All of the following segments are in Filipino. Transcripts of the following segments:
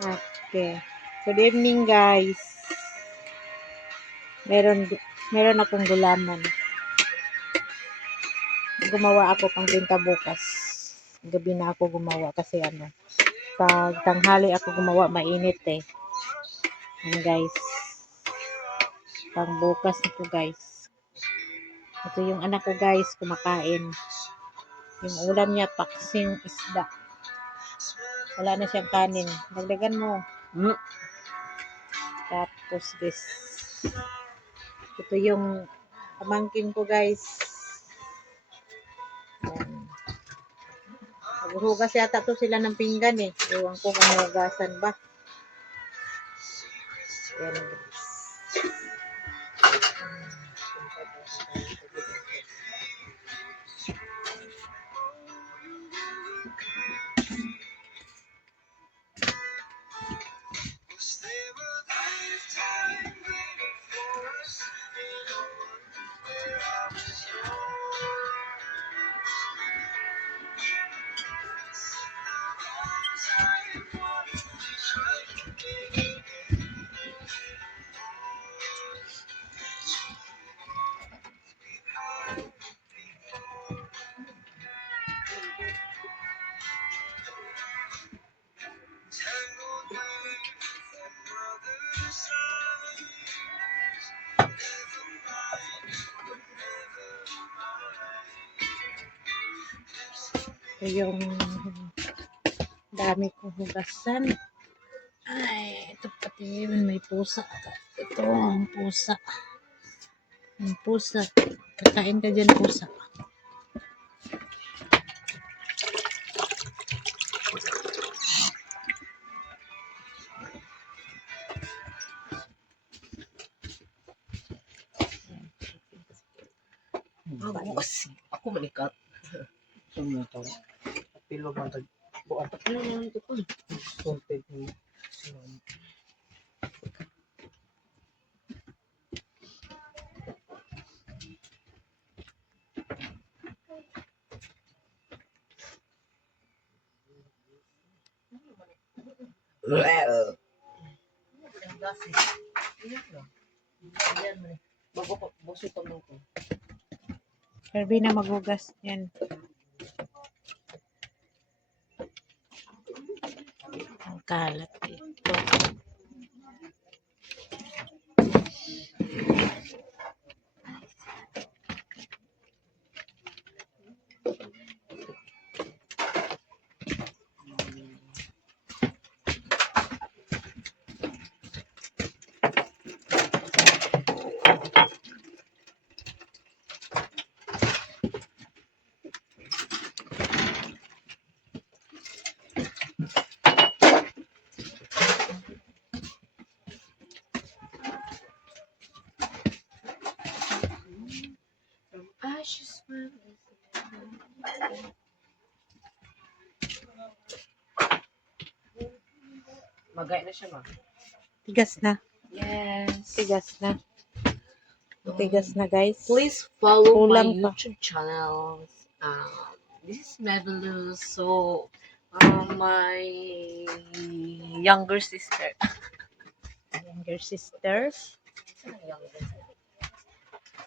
Okay. Good evening, guys. Meron akong gulaman. Gumawa ako pang pinta bukas. Gabi na ako gumawa kasi pag tanghali ako gumawa, mainit eh. Yan, guys. Pang bukas na to, guys. Ito yung anak ko, guys, kumakain. Yung ulam niya, paksing isda. Wala na siyang kanin. Dagdagan mo. Tapos, guys, ito yung pamangkin ko, guys. Maghuhugas yata to sila ng pinggan eh. Ewan ko kung hugasan ba. Yan, guys. Ito yung dami kong hugasan. Ay, ito pati yun, may pusa. Ito ang pusa. Ang pusa. Kakain ka dyan, pusa. Ako manikat. Sumuto. Pilo man tag buat Ano naman ito po? content ni. Bago pa, buso pa mo ko. Kirby na maghugas yan. Ang kalat ito. Ashes man. Magay na siya, ma. Tigas na. Yes. Tigas na. Tigas na, guys. Please follow Kulang my pa. YouTube channel. This is Mevelus. So, my younger sister. Younger sisters.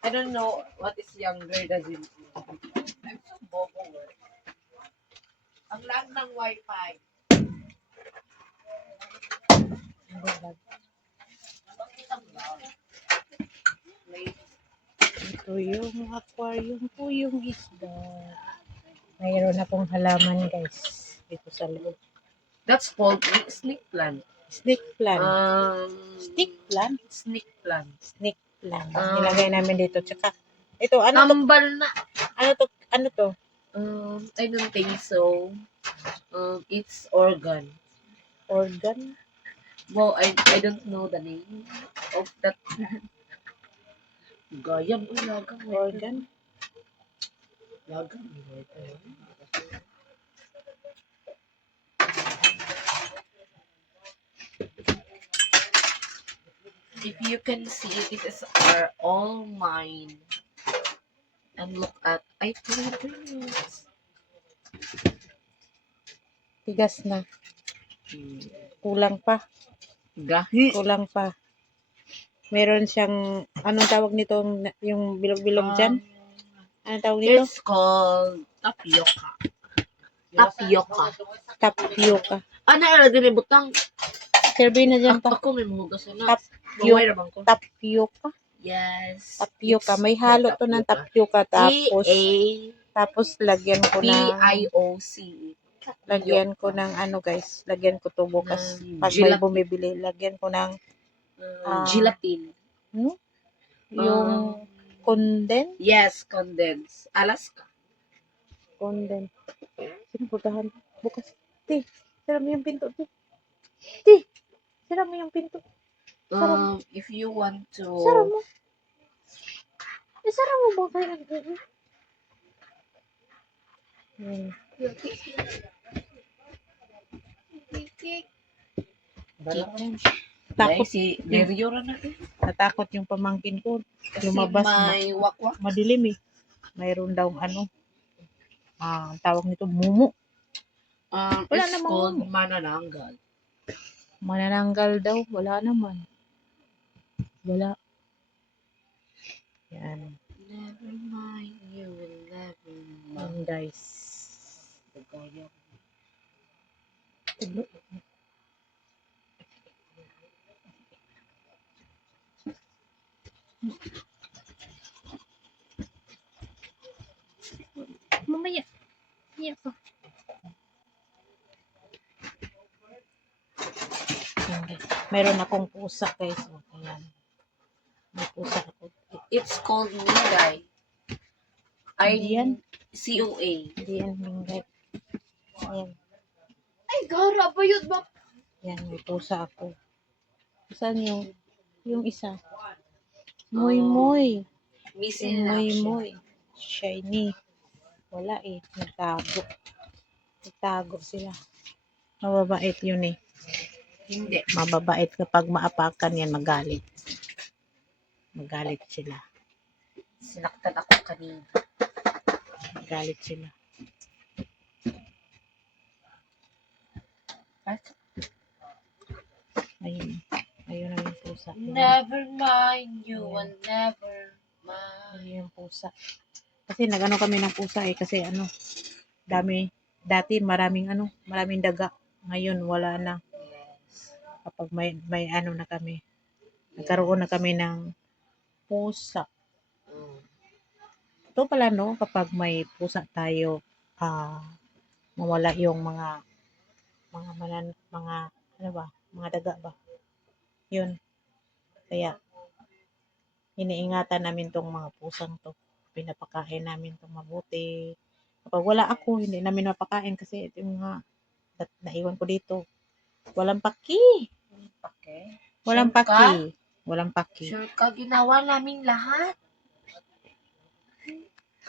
I don't know what is younger doesn't mean. I'm so bobo. Ang lag ng wifi. Ito yung aquarium ko, yung isda. Mayroon akong halaman, guys. Dito sa loob. That's called snake plant. Snake plant. Snake plant? Snake plant. Snake plant. Nilagay namin dito. Tsaka, ito, ano to? Tambal na. Ano to? I don't think so. It's organ. Organ? Well, I don't know the name of that plant. Gayam, lagam. Organ? Lagam. If you can see, these are all mine. And look at, I played this. Tigas na. kulang pa. Gahi. Kulang pa. Meron siyang, anong tawag nito, yung bilog-bilog dyan? Anong tawag nito? It's called tapioca. Tapioca. Tapioca. Ano yung din butang? Serve na dyan pa. Ako may muhugas na. Tapioca. Bang ko. Tapioca. Yes. Tapioca. It's May halo to ng tapioca. Tapos lagyan ko ng, T-A-P-I-O-C. lagyan ko ng ano guys. Lagyan ko to bukas. Ng Pag may gelatin. bumibili, lagyan ko ng, Gelatin. yung condensed. Yes, condensed. Alaska. Condensed. Sinaputahan. Bukas. Ti, sira mo yung pinto. Ti, sira mo yung pinto. If you want to... Sara mo. Sara mo ba kayo? Takot. si Neryo na natin. Natakot yung pamangkin ko. Kasi Lumabas may wakwak. madilim eh. Mayroon daw tawag nito mumu. Wala It's namang called mumu. manananggal. Manananggal daw. Wala naman. Wala. Yan. Never mind, you will never know. Yan guys. Mamaya. Iya pa. Meron akong pusa guys. Ayan. May pusa ako. It's called Mingay. Hindi yan. C-O-A. Hindi yan mingay. Ayan. Ay, gara ba yun ba? Yan, may pusa ako. Saan yung isa? Moy. Missing Yung na siya. moy. Shiny. Wala eh. Nagtago sila. Mababait yun eh. Hindi. Mababait kapag maapakan yan, magalit. Magalit sila. Sinaktan ako kanina. Magalit sila. Ayun. Ayun ang yung pusa. Never mind, you will never mind. Ayun yung pusa. Kasi nagano kami ng pusa eh. Kasi dati maraming daga. Ngayon wala na. Yes. Kapag may ano na kami. Nagkaroon na kami ng pusa. Ito pala no, kapag may pusa tayo, mawala yung mga daga ba? Yun. Kaya, iniingatan namin tong mga pusang to. Pinapakain namin tong mabuti. Kapag wala ako, hindi namin mapakain kasi ito yung mga naiwan ko dito. Walang paki. Okay. Walang Sure ka? paki. Walang paki. Sure ka, ginawa namin lahat.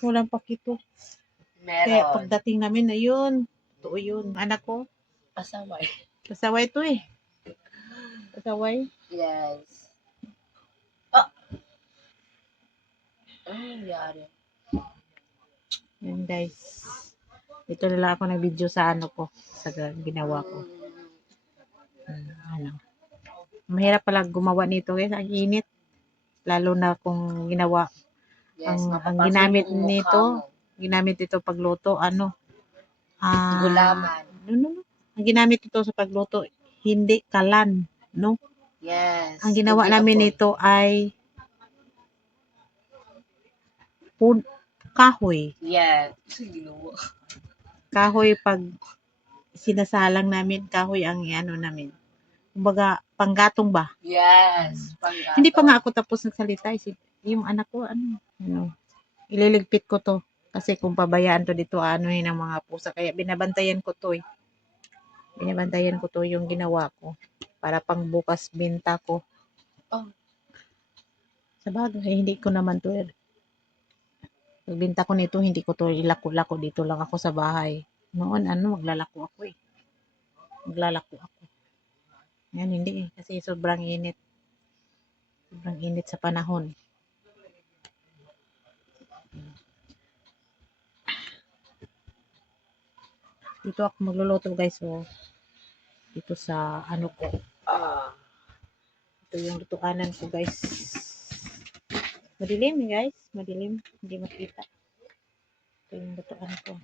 Walang paki to. Kaya Meron. pagdating namin, ayun. Totoo yun. Anak ko, Pasaway. pasaway to eh. Pasaway. Yes. Oh. Ano nangyari? Yan guys. Ito na lang ako nag-video sa ano ko. Sa ginawa ko. Ano. Mahirap pala gumawa nito guys. Ang init. Lalo na kung ginawa. Yes, Ang ginamit nito. Ginamit ito pagluto. Gulaman. No. Ang ginamit ito sa pagluto. Hindi kalan. No? Yes. Ang ginawa namin nito ay kahoy. Yes. Ginawa. Kahoy pag sinasalang namin, kahoy ang namin. Kumbaga, panggatong ba? Yes. Panggato. Hindi pa nga ako tapos nagsalita. Yung anak ko, ililigpit ko to. Kasi kung pabayaan to dito, ng mga pusa. Kaya binabantayan ko to eh. Binabantayan ko to yung ginawa ko. Para pang bukas binta ko. Oh. Sa bagay, hindi ko naman to. Pagbinta ko nito, hindi ko to ilako-lako. Dito lang ako sa bahay. Noon, maglalako ako eh. Maglalako ako. Yan, hindi eh. Kasi sobrang init. Sobrang init sa panahon. Dito ako magluluto guys. So, dito sa ano ko. Ito yung lutuanan ko, guys. Madilim, guys. Madilim. Hindi makita. Ito yung lutuan ko.